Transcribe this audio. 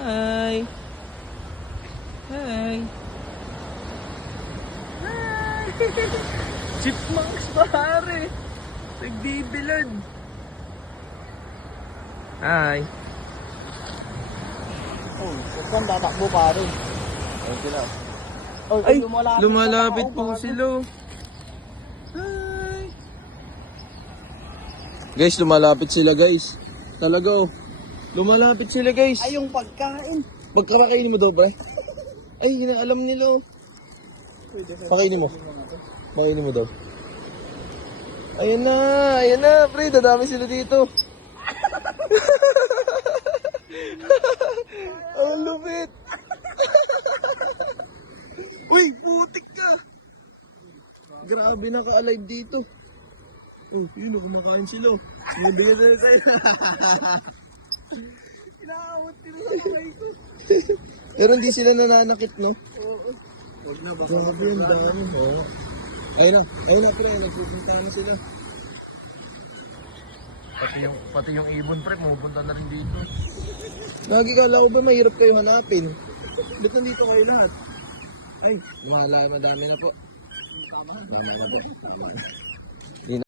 Hi. Hi. Hi. Chipmunks pare. Nagbibilad. Hi. Oh, saan tatakbo pare? Ay, sila. Ay, Lumalapit pa po ako, sila. Hi. Guys, lumalapit sila guys. Talaga oh. Lumalapit sila guys. Ay, yung pagkain. Pagkakainin mo daw, pre? Ay, alam nila oh. Pakainin mo. Pakainin mo daw. Ayan na, pre. Dadami sila dito. Ang lupit. Uy, putik ka. Grabe, naka-alive dito. Oh, yun, kumakain sila. Nabigyan na sa'yo. Inaawat nila sa kamay ko. Pero hindi sila nananakit, no? Oo. Huwag na ba? Grabe, ang dami. Oo. Ayun na, pre. Nagpupunta na sila. Pati yung ibon, pre. Pupunta na rin dito. Nagkikala ko ba mahirap kayo hanapin? Ba't nandito kayo lahat? Ay, madami na po. Tama na.